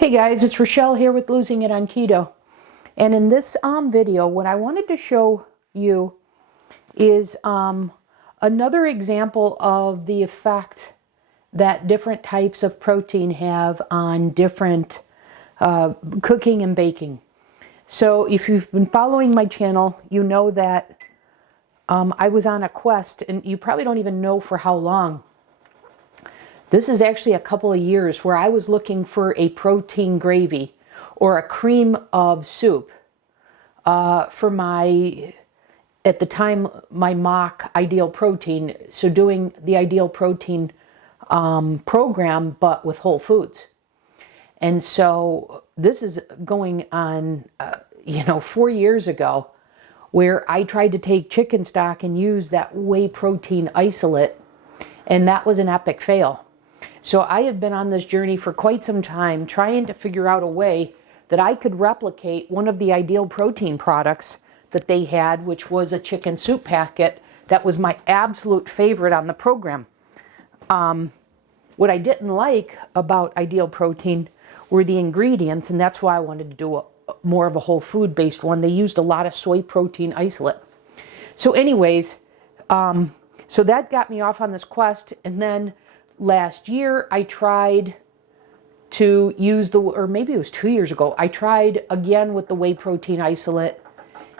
Hey guys, it's Rochelle here with Losing It on Keto. And in this video, what I wanted to show you is another example of the effect that different types of protein have on different cooking and baking. So if you've been following my channel, you know that I was on a quest, and you probably don't even know for how long. This is actually a couple of years where I was looking for a protein gravy or a cream of soup for my, at the time, my mock Ideal Protein. So doing the Ideal Protein program, but with whole foods. And so this is going on, 4 years ago, where I tried to take chicken stock and use that Whey Protein Isolate, and that was an epic fail. So I have been on this journey for quite some time, trying to figure out a way that I could replicate one of the Ideal Protein products that they had, which was a chicken soup packet that was my absolute favorite on the program. What I didn't like about Ideal Protein were the ingredients, and that's why I wanted to do more of a whole food based one. They used a lot of soy protein isolate. So anyways, so that got me off on this quest, and then last year, I tried to use or maybe it was 2 years ago, I tried again with the Whey Protein Isolate,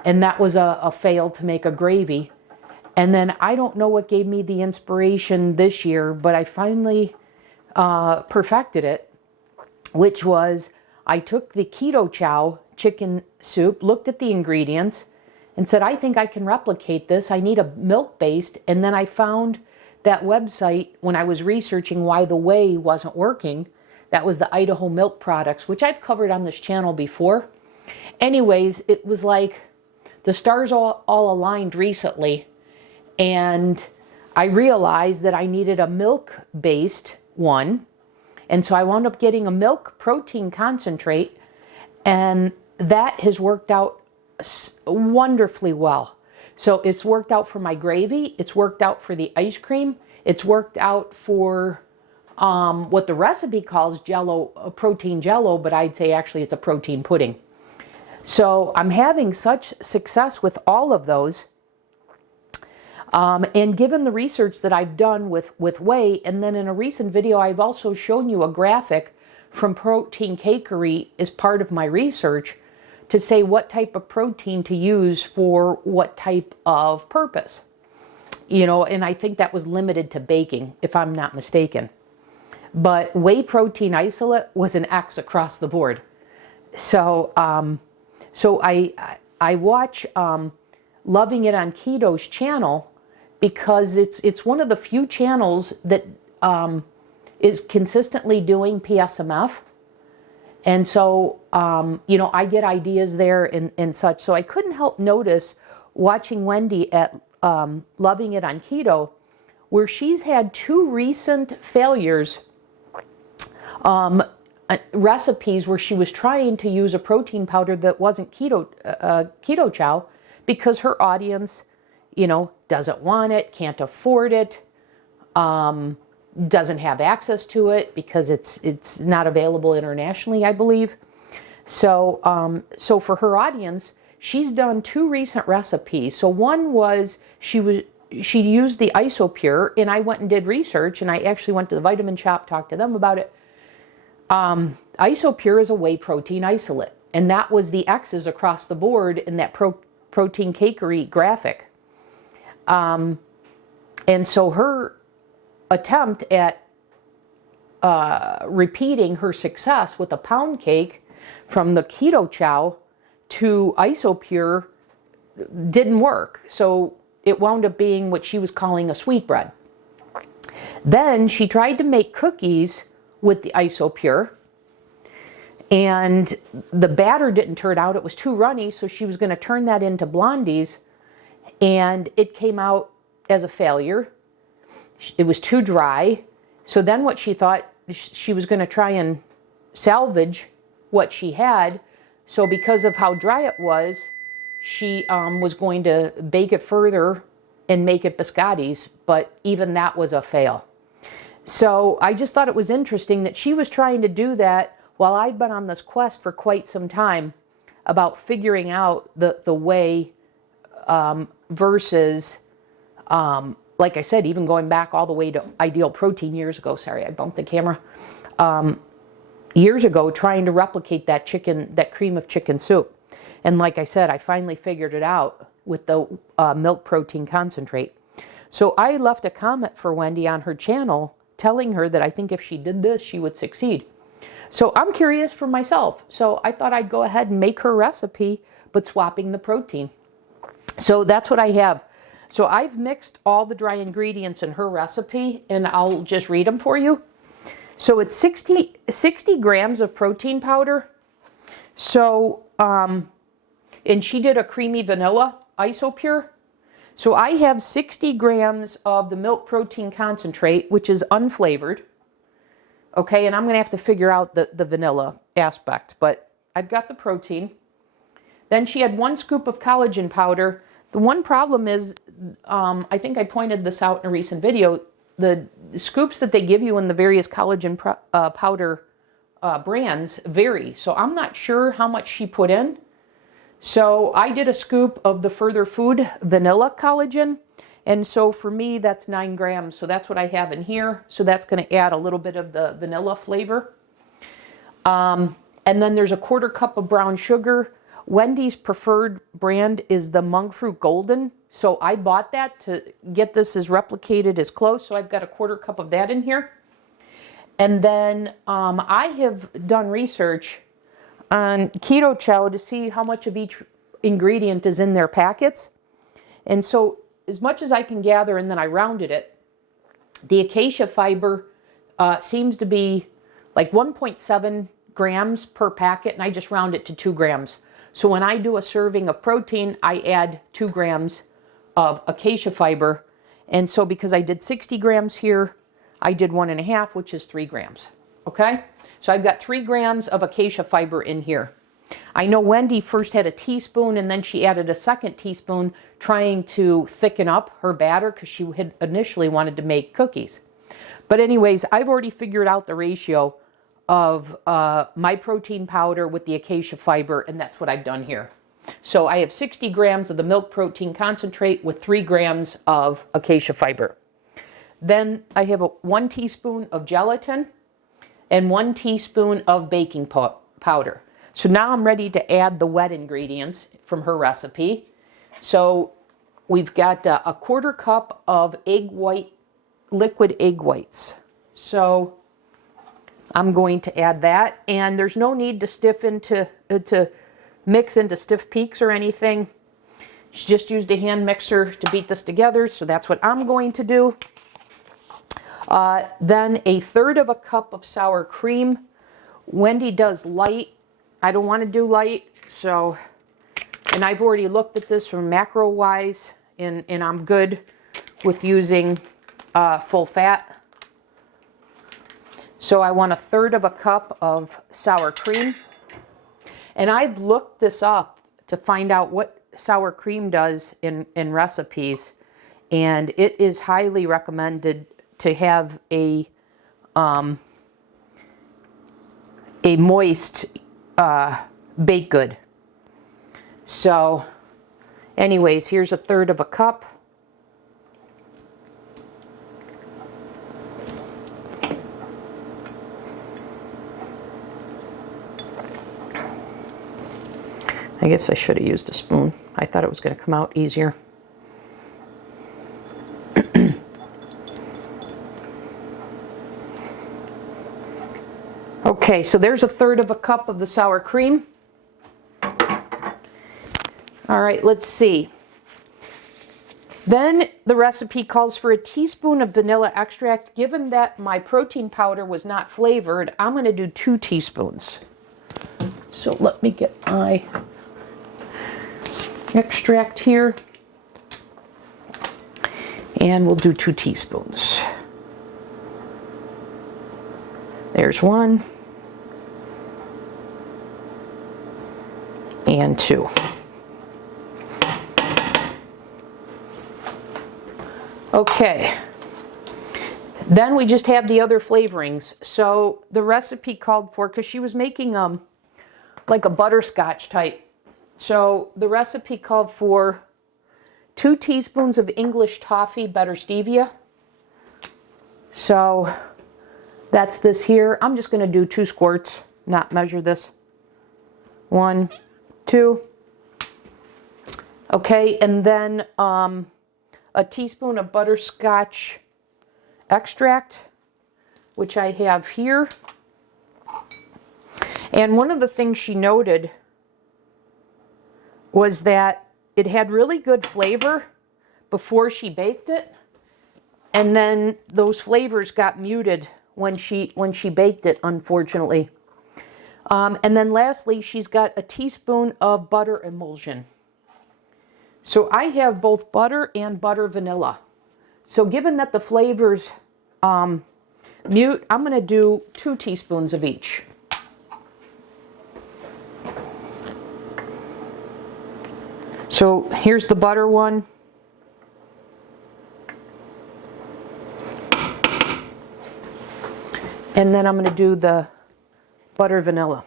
and that was a fail to make a gravy. And then I don't know what gave me the inspiration this year, but I finally perfected it, which was I took the Keto Chow chicken soup, looked at the ingredients, and said, I think I can replicate this. I need a milk-based, and then I found that website when I was researching why the whey wasn't working. That was the Idaho Milk Products, which I've covered on this channel before. Anyways, it was like the stars all aligned recently, and I realized that I needed a milk-based one, and so I wound up getting a milk protein concentrate, and that has worked out wonderfully well. So it's worked out for my gravy, it's worked out for the ice cream, it's worked out for what the recipe calls jello, protein jello, but I'd say actually it's a protein pudding. So I'm having such success with all of those. And given the research that I've done with whey, and then in a recent video I've also shown you a graphic from Protein Cakery as part of my research, to say what type of protein to use for what type of purpose. And I think that was limited to baking, if I'm not mistaken. But Whey Protein Isolate was an X across the board. So I watch Loving It on Keto's channel, because it's one of the few channels that is consistently doing PSMF. And so, I get ideas there and such. So I couldn't help notice watching Wendy at Loving It on Keto, where she's had 2 recent failures, recipes where she was trying to use a protein powder that wasn't Keto Chow, because her audience, doesn't want it, can't afford it, doesn't have access to it because it's not available internationally, I believe. So so for her audience, she's done 2 recent recipes. So one was she used the Isopure, and I went and did research, and I actually went to the vitamin shop, talked to them about it. Isopure is a whey protein isolate, and that was the X's across the board in that Protein Cakery graphic. And so her attempt at repeating her success with a pound cake from the Keto Chow to Isopure didn't work. So it wound up being what she was calling a sweetbread. Then she tried to make cookies with the Isopure, and the batter didn't turn out. It was too runny, so she was going to turn that into blondies, and it came out as a failure. It was too dry. So then what she thought, she was going to try and salvage what she had. So because of how dry it was, she was going to bake it further and make it biscottis, but even that was a fail. So I just thought it was interesting that she was trying to do that Well, I've been on this quest for quite some time about figuring out the whey versus, like I said, even going back all the way to Ideal Protein years ago. Sorry, I bumped the camera. Years ago, trying to replicate that cream of chicken soup. And like I said, I finally figured it out with the milk protein concentrate. So I left a comment for Wendy on her channel telling her that I think if she did this, she would succeed. So I'm curious for myself. So I thought I'd go ahead and make her recipe, but swapping the protein. So that's what I have. So I've mixed all the dry ingredients in her recipe, and I'll just read them for you. So it's 60 grams of protein powder. So, and she did a creamy vanilla Isopure. So I have 60 grams of the milk protein concentrate, which is unflavored. Okay, and I'm going to have to figure out the vanilla aspect, but I've got the protein. Then she had 1 scoop of collagen powder. The one problem is, I think I pointed this out in a recent video, the scoops that they give you in the various collagen powder brands vary. So I'm not sure how much she put in. So I did a scoop of the Further Food vanilla collagen. And so for me, that's 9 grams. So that's what I have in here. So that's going to add a little bit of the vanilla flavor. And then there's a 1/4 cup of brown sugar. Wendy's preferred brand is the monk fruit golden. So I bought that to get this as replicated as close. So I've got a 1/4 cup of that in here. And then I have done research on Keto Chow to see how much of each ingredient is in their packets. And so as much as I can gather, and then I rounded it, the acacia fiber seems to be like 1.7 grams per packet, and I just round it to 2 grams. So when I do a serving of protein, I add 2 grams of acacia fiber. And so because I did 60 grams here, I did 1.5, which is 3 grams. Okay? So I've got 3 grams of acacia fiber in here. I know Wendy first had a teaspoon and then she added a 2nd teaspoon trying to thicken up her batter because she had initially wanted to make cookies. But anyways, I've already figured out the ratio of my protein powder with the acacia fiber, and that's what I've done here. So I have 60 grams of the milk protein concentrate with 3 grams of acacia fiber. Then I have 1 teaspoon of gelatin and 1 teaspoon of baking powder. So now I'm ready to add the wet ingredients from her recipe. So we've got a 1/4 cup of liquid egg whites. So I'm going to add that, and there's no need to mix into stiff peaks or anything. She just used a hand mixer to beat this together, so that's what I'm going to do. Then 1/3 cup of sour cream. Wendy does light. I don't want to do light, so, and I've already looked at this from macro-wise, and I'm good with using full fat. So I want 1/3 cup of sour cream. And I've looked this up to find out what sour cream does in recipes, and it is highly recommended to have a moist baked good. So anyways, here's 1/3 cup. I guess I should have used a spoon. I thought it was going to come out easier. Okay, so there's 1/3 cup of the sour cream. All right, let's see. Then the recipe calls for a teaspoon of vanilla extract. Given that my protein powder was not flavored, I'm going to do 2 teaspoons. So let me get my extract here. And we'll do 2 teaspoons. There's 1. And 2. Okay. Then we just have the other flavorings. So the recipe called for, because she was making like a butterscotch type. So the recipe called for 2 teaspoons of English toffee butter stevia. So that's this here. I'm just going to do 2 squirts, not measure this. 1, 2. Okay, and then a teaspoon of butterscotch extract, which I have here. And one of the things she noted was that it had really good flavor before she baked it, and then those flavors got muted when she baked it, unfortunately. And then lastly, she's got a teaspoon of butter emulsion. So I have both butter and butter vanilla. So given that the flavors mute, I'm going to do 2 teaspoons of each. So here's the butter one. And then I'm going to do the butter vanilla.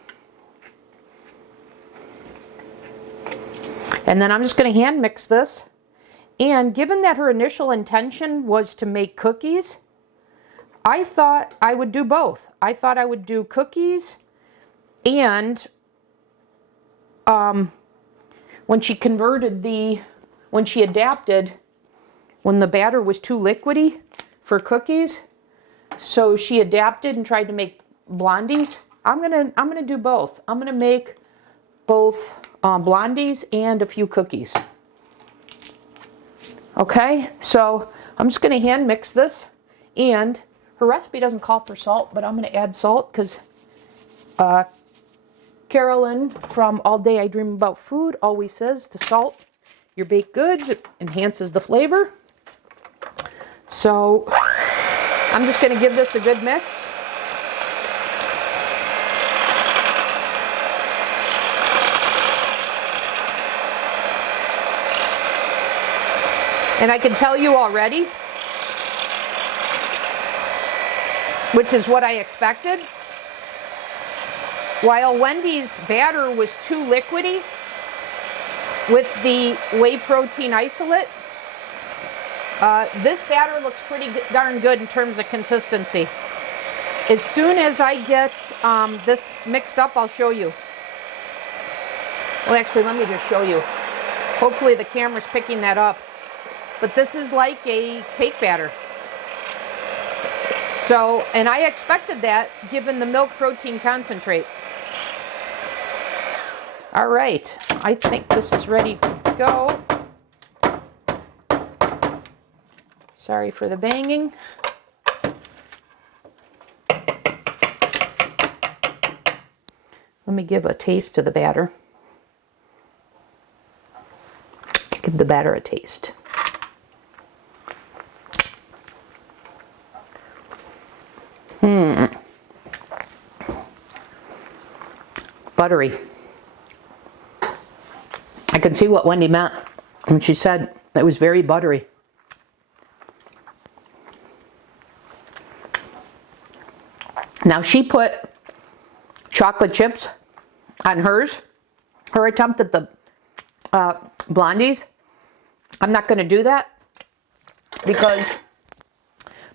And then I'm just going to hand mix this. And given that her initial intention was to make cookies, I thought I would do both. I thought I would do cookies, and when she adapted, when the batter was too liquidy for cookies, so she adapted and tried to make blondies. I'm gonna do both. I'm gonna make both blondies and a few cookies. Okay, so I'm just gonna hand mix this, and her recipe doesn't call for salt, but I'm gonna add salt because Carolyn from All Day I Dream About Food always says to salt your baked goods. It enhances the flavor. So I'm just going to give this a good mix. And I can tell you already, which is what I expected, while Wendy's batter was too liquidy with the Whey Protein Isolate, this batter looks pretty darn good in terms of consistency. As soon as I get this mixed up, I'll show you. Well, actually, let me just show you. Hopefully the camera's picking that up. But this is like a cake batter. So, and I expected that given the milk protein concentrate. All right, I think this is ready to go. Sorry for the banging. Let me give a taste to the batter. Give the batter a taste. Buttery. I could see what Wendy meant when she said it was very buttery. Now she put chocolate chips on hers, her attempt at the blondies. I'm not going to do that because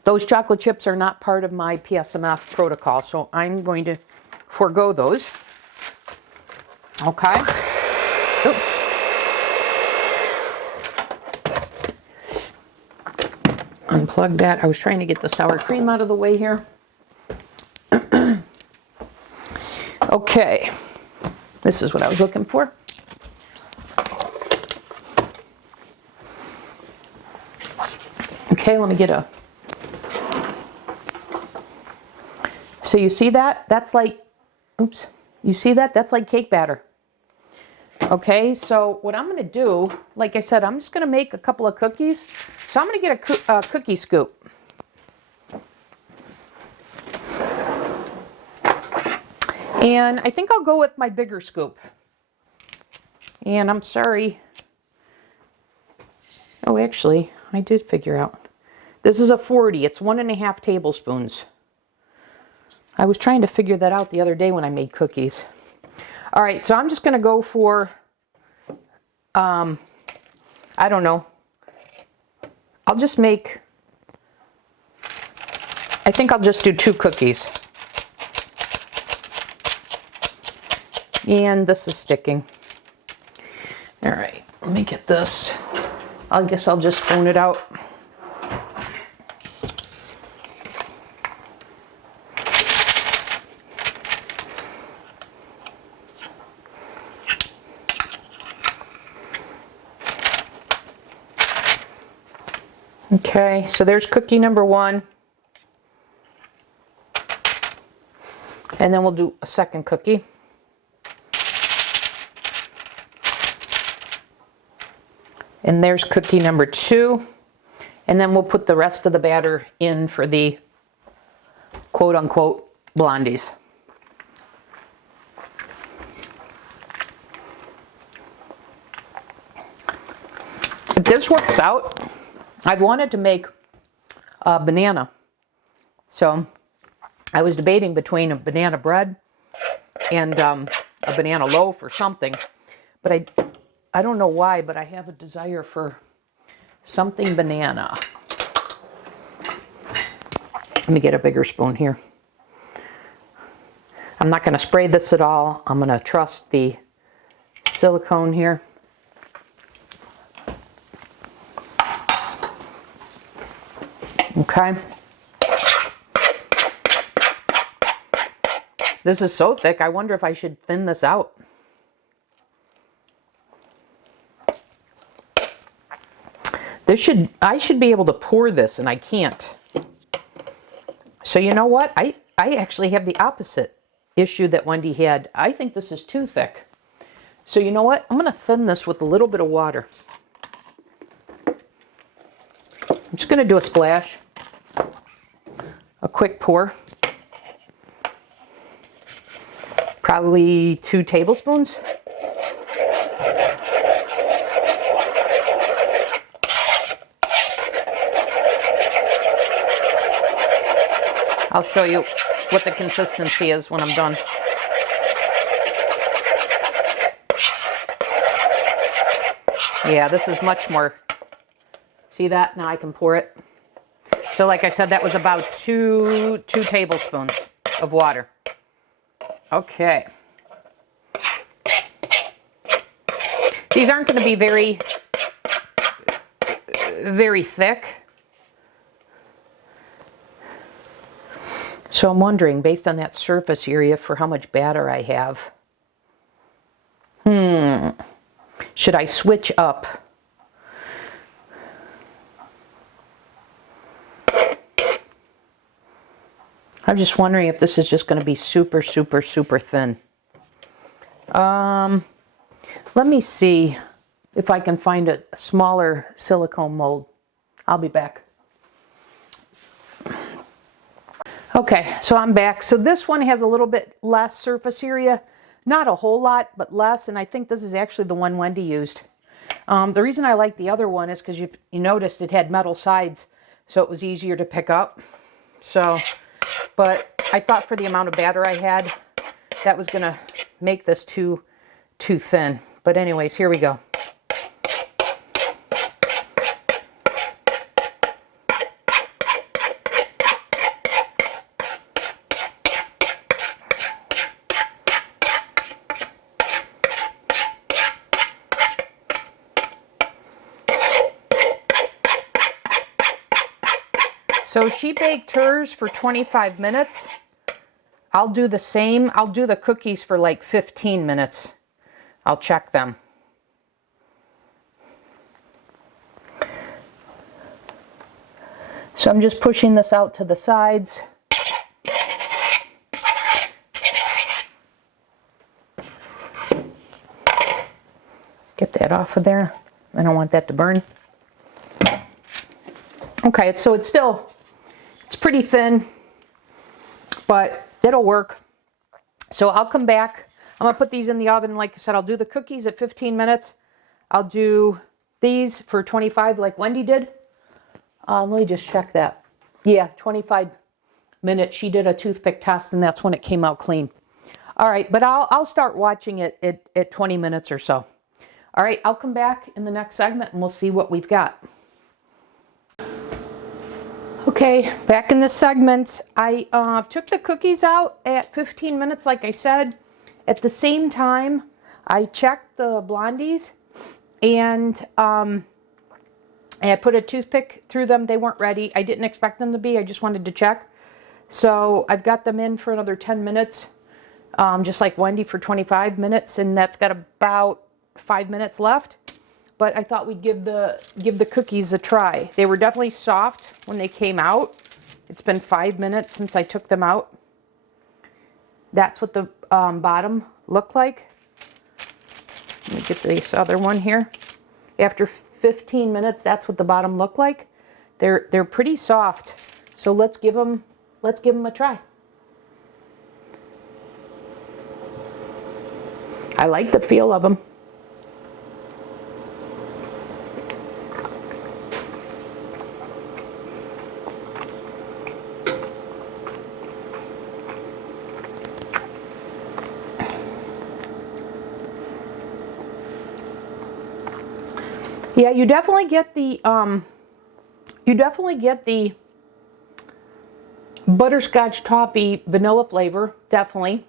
those chocolate chips are not part of my PSMF protocol, so I'm going to forego those. Okay. Oops. Unplug that. I was trying to get the sour cream out of the way here. Okay. This is what I was looking for. Okay, let me get a... So you see that? That's like... Oops. You see that? That's like cake batter. Okay, so what I'm going to do, like I said, I'm just going to make a couple of cookies. So I'm going to get a cookie scoop. And I think I'll go with my bigger scoop. And I'm sorry. Oh, actually, I did figure out. This is a 40. It's 1.5 tablespoons. I was trying to figure that out the other day when I made cookies. All right, so I'm just going to go for, I don't know. I'll just make, I think I'll just do 2 cookies. And this is sticking. All right, let me get this. I guess I'll just spoon it out. Okay, so there's cookie number 1. And then we'll do a second cookie. And there's cookie number 2. And then we'll put the rest of the batter in for the quote-unquote blondies. If this works out, I've wanted to make a banana. So I was debating between a banana bread and a banana loaf or something. But I don't know why, but I have a desire for something banana. Let me get a bigger spoon here. I'm not going to spray this at all. I'm going to trust the silicone here. Okay. This is so thick, I wonder if I should thin this out. I should be able to pour this, and I can't. So you know what? I actually have the opposite issue that Wendy had. I think this is too thick. So you know what? I'm going to thin this with a little bit of water. I'm just going to do a splash. A quick pour. Probably 2 tablespoons. I'll show you what the consistency is when I'm done. Yeah, this is much more. See that? Now I can pour it. So like I said, that was about 2 tablespoons of water. Okay. These aren't going to be very thick. So I'm wondering, based on that surface area, for how much batter I have. Should I switch up? I'm just wondering if this is just going to be super, super, super thin. Let me see if I can find a smaller silicone mold. I'll be back. Okay, so I'm back. So this one has a little bit less surface area. Not a whole lot, but less. And I think this is actually the one Wendy used. The reason I like the other one is because you noticed it had metal sides, so it was easier to pick up. So, but I thought for the amount of batter I had, that was going to make this too thin. But anyways, here we go. So she baked hers for 25 minutes. I'll do the same. I'll do the cookies for like 15 minutes. I'll check them. So I'm just pushing this out to the sides. Get that off of there. I don't want that to burn. Okay, so it's pretty thin, but it'll work. So I'll come back. I'm going to put these in the oven. Like I said, I'll do the cookies at 15 minutes. I'll do these for 25 like Wendy did. Let me just check that. Yeah, 25 minutes. She did a toothpick test, and that's when it came out clean. All right, but I'll start watching it at 20 minutes or so. All right, I'll come back in the next segment, and we'll see what we've got. Okay, back in this segment, I took the cookies out at 15 minutes, like I said. At the same time, I checked the blondies, and I put a toothpick through them. They weren't ready. I didn't expect them to be. I just wanted to check. So I've got them in for another 10 minutes, just like Wendy for 25 minutes, and that's got about 5 minutes left. But I thought we'd give the cookies a try. They were definitely soft when they came out. It's been 5 minutes since I took them out. That's what the bottom looked like. Let me get this other one here. After 15 minutes, that's what the bottom looked like. They're pretty soft. So let's give them a try. I like the feel of them. Yeah, you definitely get the butterscotch toffee vanilla flavor, definitely.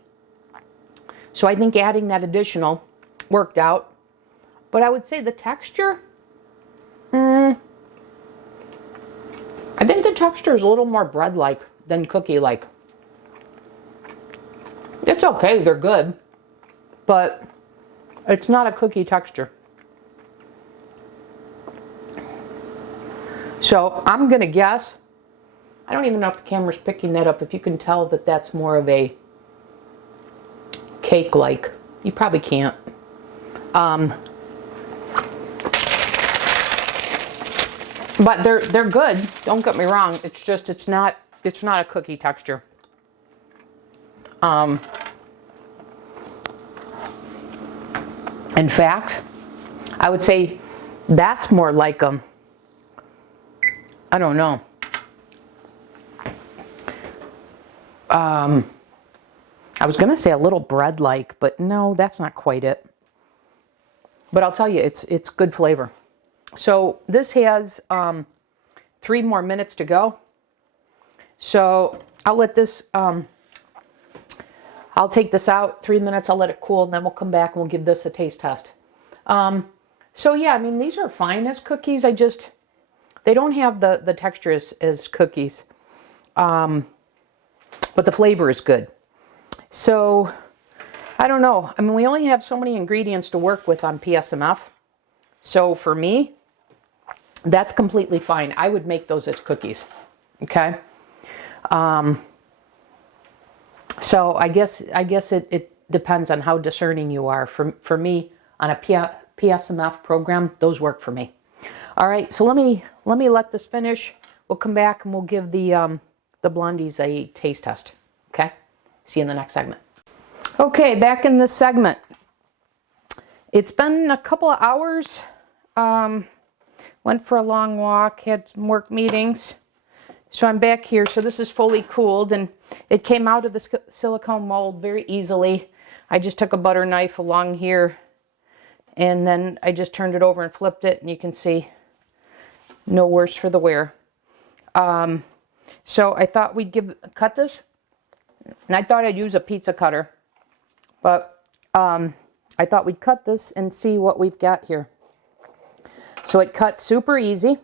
So I think adding that additional worked out. But I would say the texture, I think the texture is a little more bread-like than cookie-like. It's okay, they're good, but it's not a cookie texture. So I'm going to guess, I don't even know if the camera's picking that up, if you can tell that that's more of a cake-like. You probably can't. But they're good, don't get me wrong. It's just it's not a cookie texture. In fact, I would say that's more like I don't know. I was going to say a little bread-like, but no, that's not quite it. But I'll tell you, it's good flavor. So this has 3 more minutes to go. So I'll let this, I'll take this out 3 minutes. I'll let it cool, and then we'll come back and we'll give this a taste test. So yeah, I mean, these are fine as cookies. They don't have the texture as cookies. But the flavor is good. So, I don't know. I mean, we only have so many ingredients to work with on PSMF. So for me, that's completely fine. I would make those as cookies. Okay? So I guess it depends on how discerning you are. For me, on a PSMF program, those work for me. All right, so let me let this finish. We'll come back and we'll give the blondies a taste test. Okay? See you in the next segment. Okay, back in this segment. It's been a couple of hours. Went for a long walk, had some work meetings. So I'm back here. So this is fully cooled, and it came out of the silicone mold very easily. I just took a butter knife along here, and then I just turned it over and flipped it, and you can see no worse for the wear. So I thought we'd cut this, and I thought I'd use a pizza cutter, but I thought we'd cut this and see what we've got here. So it cut super easy.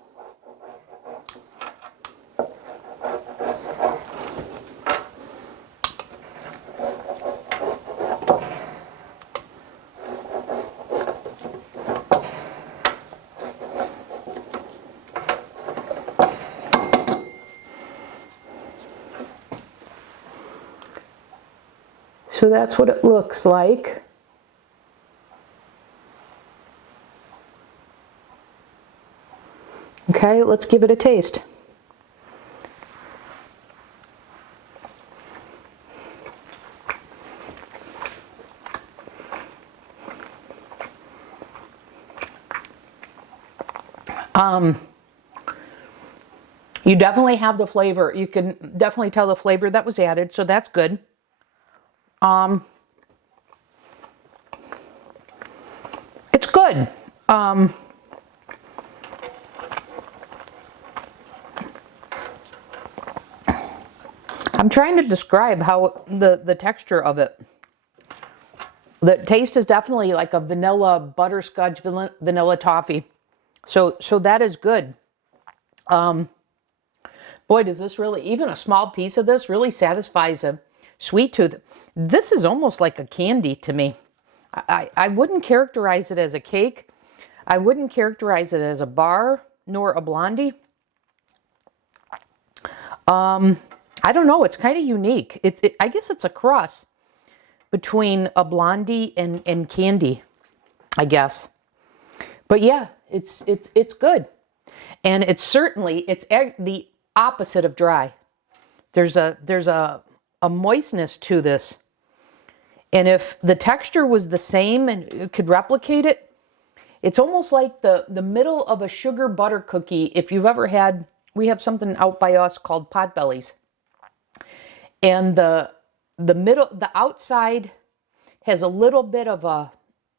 So that's what it looks like. Okay, let's give it a taste. You definitely have the flavor. You can definitely tell the flavor that was added, so that's good. It's good. I'm trying to describe how the texture of it. The taste is definitely like a vanilla butterscotch, vanilla toffee. So that is good. Boy, does this really, even a small piece of this really satisfies a sweet tooth. This is almost like a candy to me. I wouldn't characterize it as a cake. I wouldn't characterize it as a bar, nor a blondie. I don't know. It's kind of unique. I guess it's a cross between a blondie and candy, I guess. But yeah, it's good. And it's certainly, it's the opposite of dry. There's a moistness to this. And if the texture was the same and it could replicate it, it's almost like the middle of a sugar butter cookie. If you've ever had, we have something out by us called Potbellies. And the middle, the outside has a little bit of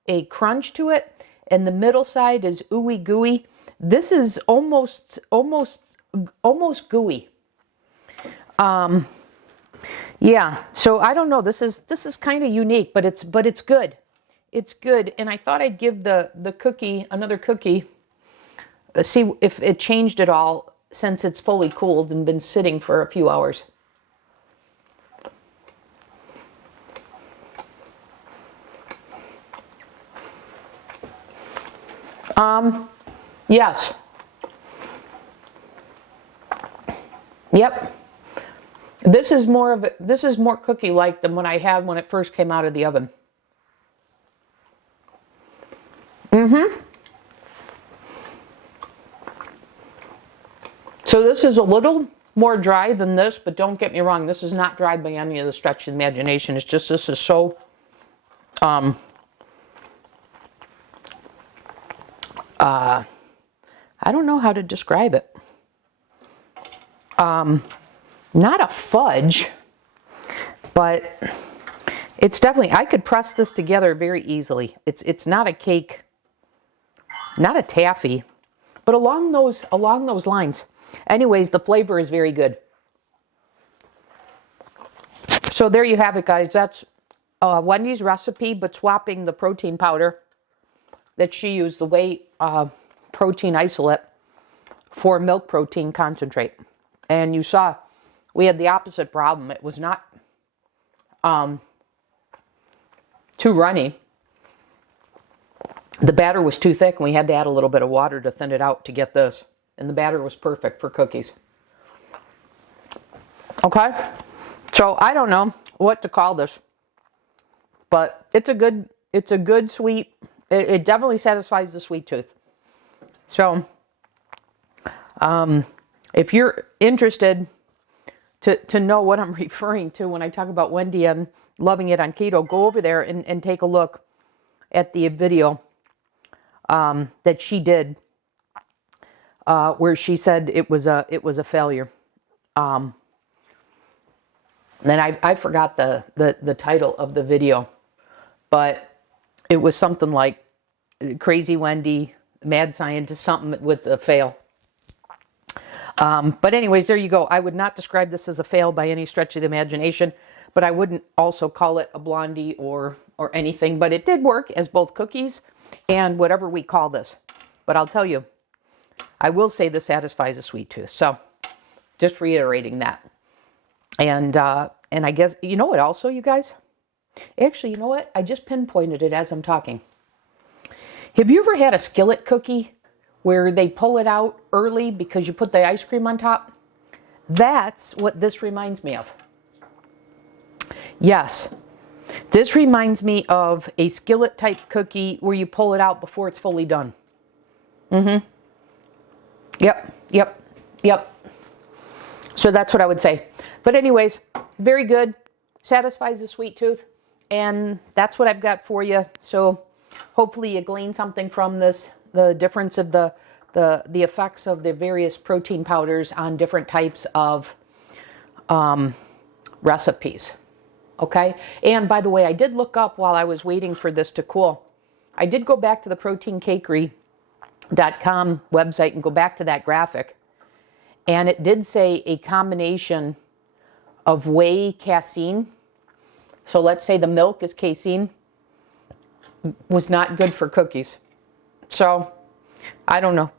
a crunch to it, and the middle side is ooey gooey. This is almost gooey. Yeah, so I don't know. This is kind of unique, but it's good. It's good, and I thought I'd give the cookie another cookie. See if it changed at all since it's fully cooled and been sitting for a few hours. Yes. Yep. This is more cookie-like than what I had when it first came out of the oven. So this is a little more dry than this, but don't get me wrong, this is not dry by any of the stretch of the imagination. It's just this is so I don't know how to describe it. Not a fudge, but it's definitely, I could press this together very easily. It's not a cake, not a taffy, but along those lines. Anyways, the flavor is very good. So there you have it, guys. That's Wendy's recipe, but swapping the protein powder that she used, the Whey Protein Isolate, for milk protein concentrate. And you saw we had the opposite problem. It was not too runny. The batter was too thick, and we had to add a little bit of water to thin it out to get this. And the batter was perfect for cookies. Okay? So I don't know what to call this, but it's a good sweet. It definitely satisfies the sweet tooth. So if you're interested to know what I'm referring to when I talk about Wendy and Loving It on Keto, go over there and take a look at the video that she did, where she said it was a failure. And I forgot the title of the video, but it was something like Crazy Wendy, Mad Scientist, something with a fail. But anyways, there you go. I would not describe this as a fail by any stretch of the imagination, but I wouldn't also call it a blondie or anything. But it did work as both cookies and whatever we call this. But I'll tell you, I will say this satisfies a sweet tooth. So just reiterating that. And I guess, you know what also, you guys? Actually, you know what? I just pinpointed it as I'm talking. Have you ever had a skillet cookie where they pull it out early because you put the ice cream on top? That's what this reminds me of. Yes. This reminds me of a skillet type cookie where you pull it out before it's fully done. Yep. So that's what I would say. But anyways, very good. Satisfies the sweet tooth. And that's what I've got for you. So hopefully you glean something from this, the difference of the the effects of the various protein powders on different types of recipes. Okay, and by the way, I did look up while I was waiting for this to cool. I did go back to the proteincakery.com website and go back to that graphic, and it did say a combination of whey casein. So let's say the milk is casein, was not good for cookies. So I don't know.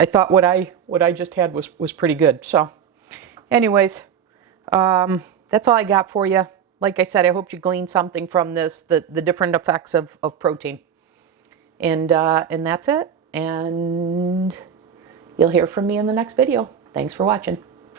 I thought what I just had was pretty good. So anyways, that's all I got for you. Like I said, I hope you gleaned something from this, the different effects of protein. And that's it. And you'll hear from me in the next video. Thanks for watching.